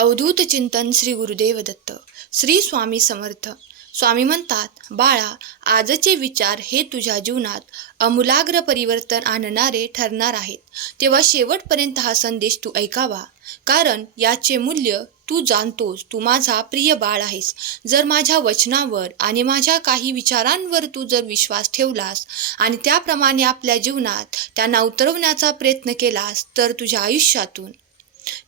अवधूत चिंतन श्री गुरुदेव दत्त. श्री स्वामी समर्थ. स्वामी म्हणतात, बाळा, आजचे विचार हे तुझ्या जीवनात आमूलाग्र परिवर्तन आणणारे ठरणार आहेत. तेव्हा शेवटपर्यंत हा संदेश तू ऐकावा, कारण याचे मूल्य तू जाणतोस. तू माझा प्रिय बाळ आहेस. जर माझ्या वचनावर आणि माझ्या काही विचारांवर तू जर विश्वास ठेवलास आणि त्याप्रमाणे आपल्या जीवनात त्यांना उतरवण्याचा प्रयत्न केलास, तर तुझ्या आयुष्यातून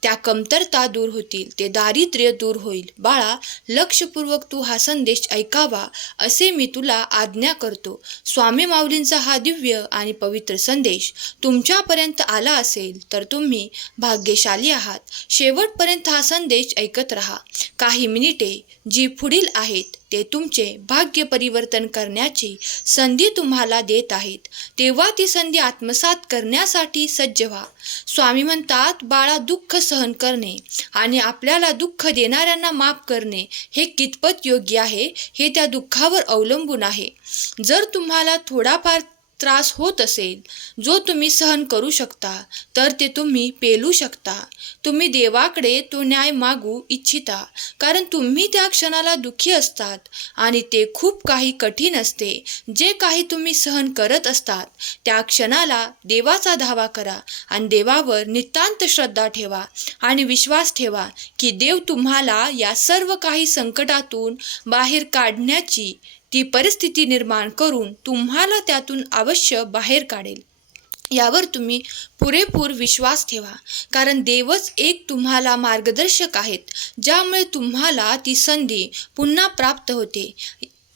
त्या कमतरता दूर होतील, ते दारिद्र्य दूर होईल. बाळा, लक्षपूर्वक तू हा संदेश ऐकावा असे मी तुला आज्ञा करतो. स्वामी माऊलींचा हा दिव्य आणि पवित्र संदेश तुमच्यापर्यंत आला असेल तर तुम्ही भाग्यशाली आहात. शेवटपर्यंत हा संदेश ऐकत राहा. काही मिनिटे जी पुढील आहेत ते तुमचे भाग्य परिवर्तन करण्याची संधी तुम्हाला देत आहेत. तेव्हा ती संधी आत्मसात करण्यासाठी सज्ज व्हा. स्वामी म्हणतात, बाळा, दुःख सहन करणे आणि आपल्याला दुःख देणाऱ्यांना माफ करणे हे कितपत योग्य आहे हे त्या दुःखावर अवलंबून आहे. जर तुम्हाला थोडाफार त्रास होत असेल जो तुम्ही सहन करू शकता, तर ते तुम्ही पेलू शकता. तुम्ही देवाकडे तो न्याय मागू इच्छिता, कारण तुम्ही त्या क्षणाला दुःखी असतात आणि ते खूप काही कठीण असते. जे काही तुम्ही सहन करत असतात त्या क्षणाला देवाचा धावा करा आणि देवावर नितांत श्रद्धा ठेवा आणि विश्वास ठेवा की देव तुम्हाला या सर्व काही संकटातून बाहेर काढण्याची ती परिस्थिती निर्माण करून तुम्हाला त्यातून अवश्य बाहेर काढेल. यावर तुम्ही पुरेपूर विश्वास ठेवा, कारण देवच एक तुम्हाला मार्गदर्शक आहेत, ज्यामुळे तुम्हाला ती संधी पुन्हा प्राप्त होते.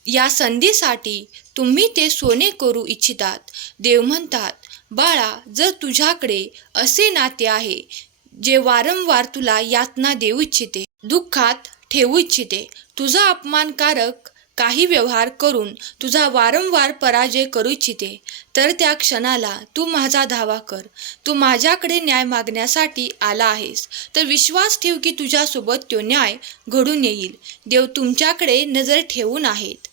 या संधीसाठी तुम्ही ते सोने करू इच्छितात. देव म्हणतात, बाळा, जर तुझ्याकडे असे नाते आहे जे वारंवार तुला यातना देऊ इच्छिते, दुःखात ठेवू इच्छिते, तुझा अपमानकारक काही व्यवहार करून तुझा वारंवार पराजय करू इच्छिते, तर त्या क्षणाला तू माझा धावा कर. तू माझ्याकडे न्याय मागण्यासाठी आला आहेस, तर विश्वास ठेव की तुझ्यासोबत तो न्याय घडून येईल. देव तुमच्याकडे नजर ठेवून आहेत.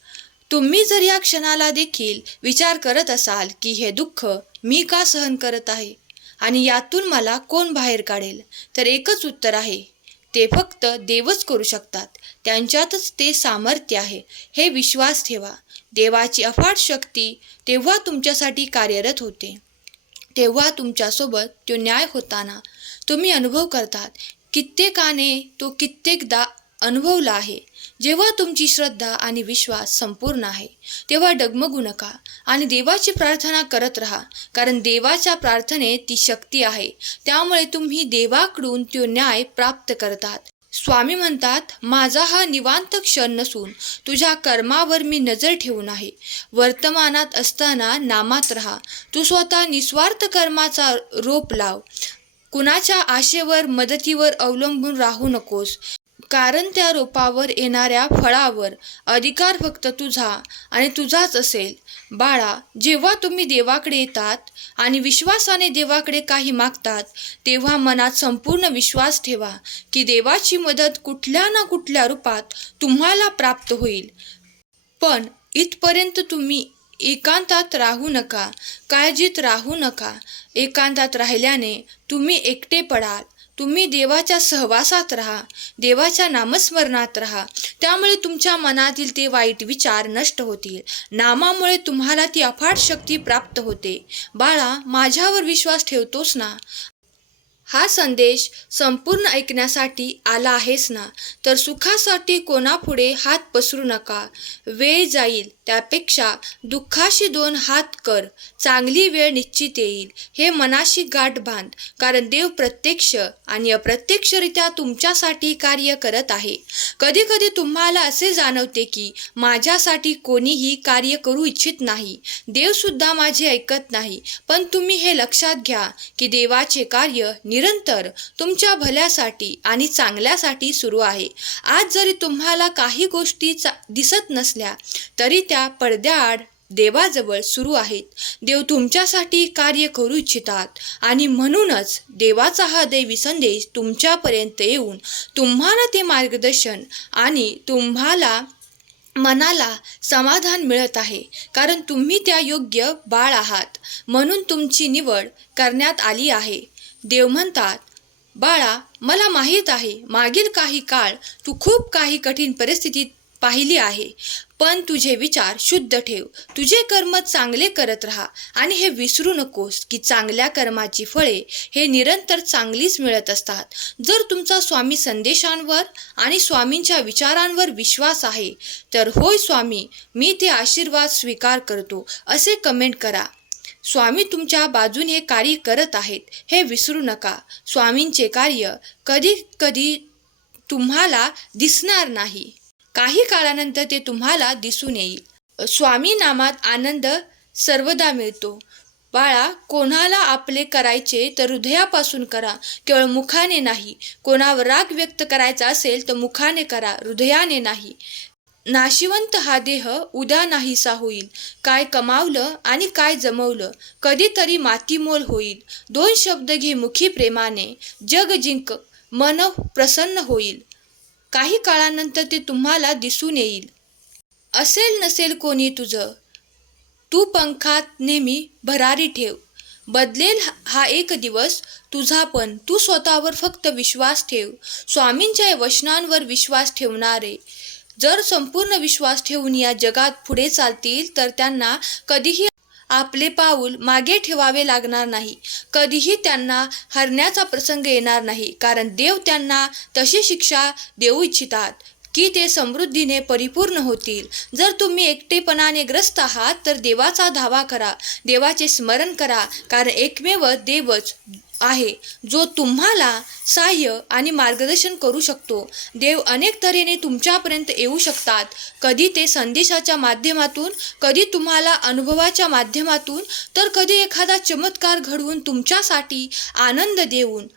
तुम्ही जर या क्षणाला देखील विचार करत असाल की हे दुःख मी का सहन करत आहे आणि यातून मला कोण बाहेर काढेल, तर एकच उत्तर आहे, ते फक्त देवच करू शकतात. त्यांच्यातच ते सामर्थ्य आहे. हे विश्वास ठेवा. देवाची अफाट शक्ती तेव्हा तुमच्यासाठी कार्यरत होते, तेव्हा तुमच्यासोबत तो न्याय होताना तुम्ही अनुभव करतात. कित्येकाने तो कित्येकदा अनुभवला आहे. जेव्हा तुमची श्रद्धा आणि विश्वास संपूर्ण आहे, तेव्हा डगमगू नका आणि देवाची प्रार्थना करत राहा, कारण देवाच्या प्रार्थनेत ती शक्ती आहे. त्यामुळे तुम्ही देवाकडून तो न्याय प्राप्त करतात. स्वामी म्हणतात, माझा हा निवांत क्षण नसून तुझ्या कर्मावर मी नजर ठेवून आहे. वर्तमानात असताना नामात राहा. तू स्वतः निस्वार्थ कर्माचा रोप लाव. कुणाच्या आशेवर मदतीवर अवलंबून राहू नकोस, कारण त्या रोपावर येणाऱ्या फळावर अधिकार फक्त तुझा आणि तुझाच असेल. बाळा, जेव्हा तुम्ही देवाकडे येतात आणि विश्वासाने देवाकडे काही मागतात, तेव्हा मनात संपूर्ण विश्वास ठेवा की देवाची मदत कुठल्या ना कुठल्या रूपात तुम्हाला प्राप्त होईल. पण इथपर्यंत तुम्ही एकांतात राहू नका, काळजीत राहू नका. एकांतात राहिल्याने तुम्ही एकटे पडाल. तुम्ही देवाच्या सहवासात राहा, देवाच्या नामस्मरणात राहा. त्यामुळे तुमच्या मनातील ते वाईट विचार नष्ट होतील. नामामुळे तुम्हाला ती अफाट शक्ती प्राप्त होते. बाळा, माझ्यावर विश्वास ठेवतोस ना? हा संदेश संपूर्ण ऐकण्यासाठी आला आहेस ना? तर सुखासाठी कोणापुढे हात पसरू नका. वेळ जाईल त्यापेक्षा दुःखाशी 2 हात कर. चांगली वेळ निश्चित येईल. हे मनाशी गाठ बांध, कारण देव प्रत्यक्ष आणि अप्रत्यक्षरित्या तुमच्यासाठी कार्य करत आहे. कधी कधी तुम्हाला असे जाणवते की माझ्यासाठी कोणीही कार्य करू इच्छित नाही, देवसुद्धा माझे ऐकत नाही. पण तुम्ही हे लक्षात घ्या की देवाचे कार्य निरंतर तुमच्या भल्यासाठी आणि चांगल्यासाठी सुरू आहे. आज जरी तुम्हाला काही गोष्टी दिसत नसल्या तरी त्या पडद्याआड देवाजवळ सुरू आहेत. देव तुमच्यासाठी कार्य करू इच्छितात आणि म्हणूनच देवाचा हा दैवी संदेश तुमच्यापर्यंत येऊन तुम्हाला ते मार्गदर्शन आणि तुम्हाला मनाला समाधान मिळत आहे, कारण तुम्ही त्या योग्य बाळ आहात. म्हणून तुमची निवड करण्यात आली आहे. देव म्हणतात, बाळा, मला माहीत आहे मागील काही काळ तू खूप काही कठीण परिस्थितीत पाहिली आहे, पण तुझे विचार शुद्ध ठेव. तुझे कर्म चांगले करत राहा आणि हे विसरू नकोस की चांगल्या कर्माची फळे हे निरंतर चांगलीच मिळत असतात. जर तुमचा स्वामी संदेशांवर आणि स्वामींच्या विचारांवर विश्वास आहे तर होय स्वामी, मी ते आशीर्वाद स्वीकार करतो असे कमेंट करा. स्वामी तुमच्या बाजूने कार्य करत आहेत हे विसरू नका. स्वामींचे कार्य कधी कधी तुम्हाला दिसणार नाही, काही काळानंतर ते तुम्हाला दिसून येईल. स्वामी नामात आनंद सर्वदा मिळतो. बाळा, कोणाला आपले करायचे तर हृदयापासून करा, केवळ मुखाने नाही. कोणावर राग व्यक्त करायचा असेल तर मुखाने करा, हृदयाने नाही. नाशिवंत हा देह उद्या नाहीसा होईल. काय कमावलं आणि काय जमवलं कधीतरी मातीमोल होईल. दोन शब्द घे मुखी प्रेमाने, जग जिंक मन प्रसन्न होईल. काही काळानंतर ते तुम्हाला दिसून येईल. असेल नसेल कोणी तुझं, तू पंखात नेहमी भरारी ठेव. बदलेल हा एक दिवस तुझा, पण तू स्वतःवर फक्त विश्वास ठेव. स्वामींच्या वचनांवर विश्वास ठेवणारे जर संपूर्ण विश्वास ठेवून या जगात पुढे चालतील तर त्यांना कधीही आपले पाऊल मागे ठेवावे लागणार नाही. कधीही त्यांना हरण्याचा प्रसंग येणार नाही, कारण देव त्यांना तशी शिक्षा देऊ इच्छितात की ते समृद्धीने परिपूर्ण होतील. जर तुम्ही एकटेपणाने ग्रस्त आहात तर देवाचा धावा करा, देवाचे स्मरण करा, कारण एकमेव देवच आहे जो तुम्हाला सहाय्य आणि मार्गदर्शन करू शकतो. देव अनेक तऱ्हेने तुमच्यापर्यंत येऊ शकतात, कधी ते संदेशाच्या माध्यमातून, कधी तुम्हाला अनुभवाच्या माध्यमातून, तर कधी एखादा चमत्कार घडवून तुमच्यासाठी आनंद देऊन.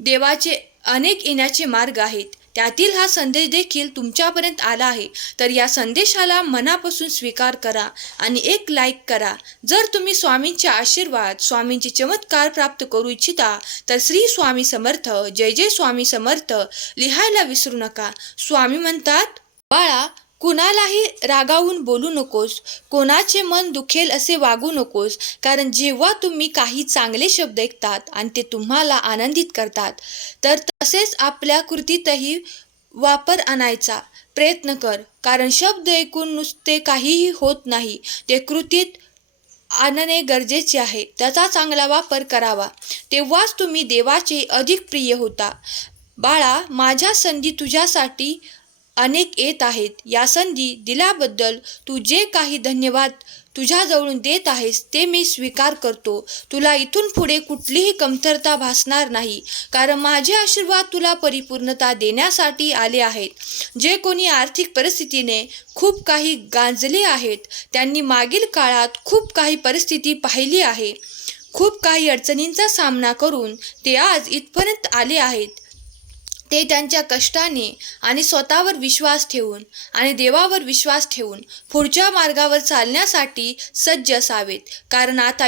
देवाचे अनेक येण्याचे मार्ग आहेत, त्यातील हा संदेश देखील तुमच्यापर्यंत आला आहे. तर या संदेशाला मनापासून स्वीकार करा आणि एक लाईक करा. जर तुम्ही स्वामींचे आशीर्वाद, स्वामींचे चमत्कार प्राप्त करू इच्छिता तर श्री स्वामी समर्थ, जय जय स्वामी समर्थ लिहायला विसरू नका. स्वामी म्हणतात, बाळा, कुणालाही रागावून बोलू नकोस, कोणाचे मन दुखेल असे वागू नकोस, कारण जेव्हा तुम्ही काही चांगले शब्द ऐकतात आणि ते तुम्हाला आनंदित करतात तर तसेच आपल्या कृतीतही वापर आणायचा प्रयत्न कर. कारण शब्द ऐकून नुसते काहीही होत नाही, ते कृतीत आणणे गरजेचे आहे. त्याचा चांगला वापर करावा, तेव्हाच तुम्ही देवाचे अधिक प्रिय होता. बाळा, माझ्या संधी तुझ्यासाठी अनेक येत आहेत. या संधी दिल्याबद्दल तू जे काही धन्यवाद तुझ्याजवळून देत आहेस ते मी स्वीकार करतो. तुला इथून पुढे कुठलीही कमतरता भासणार नाही, कारण माझे आशीर्वाद तुला परिपूर्णता देण्यासाठी आले आहेत. जे कोणी आर्थिक परिस्थितीने खूप काही गांजले आहेत, त्यांनी मागील काळात खूप काही परिस्थिती पाहिली आहे, खूप काही अडचणींचा सामना करून ते आज इथपर्यंत आले आहेत. ते त्यांच्या कष्टाने आणि स्वतःवर विश्वास ठेवून आणि देवावर विश्वास ठेवून पुढच्या मार्गावर चालण्यासाठी सज्ज असावेत. कारण आता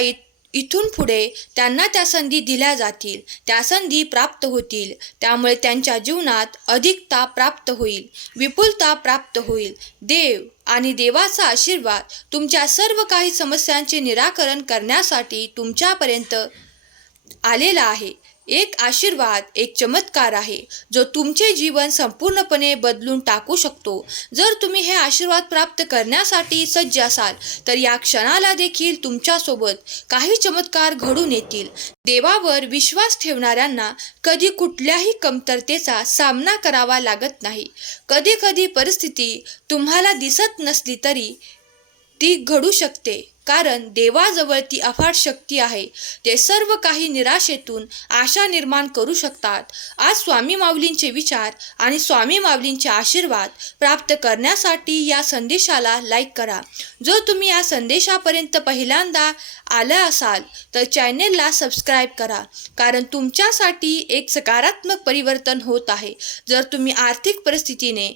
इथून पुढे त्यांना त्या संधी दिल्या जातील, त्या संधी प्राप्त होतील. त्यामुळे त्यांच्या जीवनात अधिकता प्राप्त होईल, विपुलता प्राप्त होईल. देव आणि देवाचा आशीर्वाद तुमच्या सर्व काही समस्यांचे निराकरण करण्यासाठी तुमच्यापर्यंत आलेला आहे. एक आशीर्वाद, एक चमत्कार आहे जो तुमचे जीवन संपूर्णपणे बदलून टाकू शकतो. जर तुम्ही हे आशीर्वाद प्राप्त करण्यासाठी सज्ज असाल तर या क्षणाला देखील तुमच्यासोबत काही चमत्कार घडून येतील. देवावर विश्वास ठेवणाऱ्यांना कधी कुठल्याही कमतरतेचा सामना करावा लागत नाही. कधी कधी परिस्थिती तुम्हाला दिसत नसली तरी ती घडू शकते, कारण देवाजवळ ती अफाट शक्ती आहे. ते सर्व काही निराशेतून आशा निर्माण करू शकतात. आज स्वामी माऊलींचे विचार आणि स्वामी माऊलींचे आशीर्वाद प्राप्त करण्यासाठी या संदेशाला लाईक करा. जर तुम्ही या संदेशापर्यंत पहिल्यांदा आला असाल तर चॅनेलला सबस्क्राईब करा, कारण तुमच्यासाठी एक सकारात्मक परिवर्तन होत आहे. जर तुम्ही आर्थिक परिस्थितीने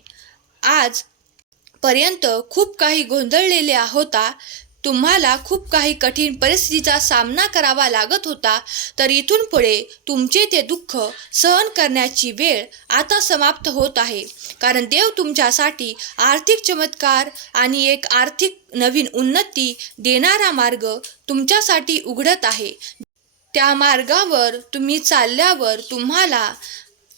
आजपर्यंत खूप काही गोंधळलेले होता, तुम्हाला खूप काही कठीण परिस्थितीचा सामना करावा लागत होता, तर इथून पुढे तुमचे ते दुःख सहन करण्याची वेळ आता समाप्त होत आहे. कारण देव तुमच्यासाठी आर्थिक चमत्कार आणि एक आर्थिक नवीन उन्नती देणारा मार्ग तुमच्यासाठी उघडत आहे. त्या मार्गावर तुम्ही चालल्यावर तुम्हाला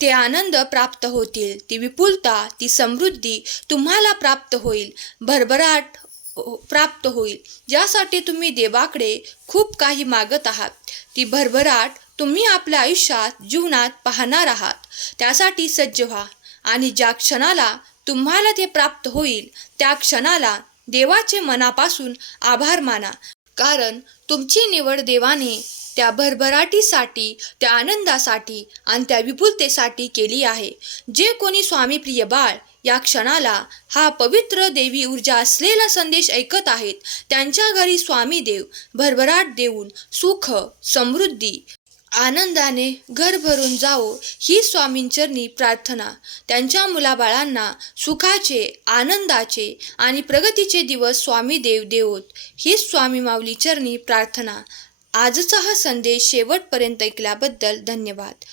ते आनंद प्राप्त होतील, ती विपुलता, ती समृद्धी तुम्हाला प्राप्त होईल, भरभराट प्राप्त होईल. ज्यासाठी तुम्ही देवाकडे खूप काही मागत आहात, ती भरभराट तुम्ही आपल्या आयुष्यात जीवनात पाहणार आहात. त्यासाठी सज्ज व्हा आणि ज्या क्षणाला तुम्हाला ते प्राप्त होईल त्या क्षणाला देवाचे मनापासून आभार माना, कारण तुमची निवड देवाने त्या भरभराटीसाठी, त्या आनंदासाठी आणि त्या विपुलतेसाठी केली आहे. जे कोणी स्वामी प्रिय बाळ या क्षणाला हा पवित्र देवी ऊर्जा असलेला संदेश ऐकत आहेत, त्यांच्या घरी स्वामी देव भरभराट देऊन सुख, समृद्धी, आनंदाने घर भरून जावो ही स्वामींचरणी प्रार्थना. त्यांच्या मुलाबाळांना सुखाचे, आनंदाचे आणि प्रगतीचे दिवस स्वामी देव देवोत ही स्वामी माऊली चरणी प्रार्थना. आजचा हा संदेश शेवटपर्यंत ऐकल्याबद्दल धन्यवाद.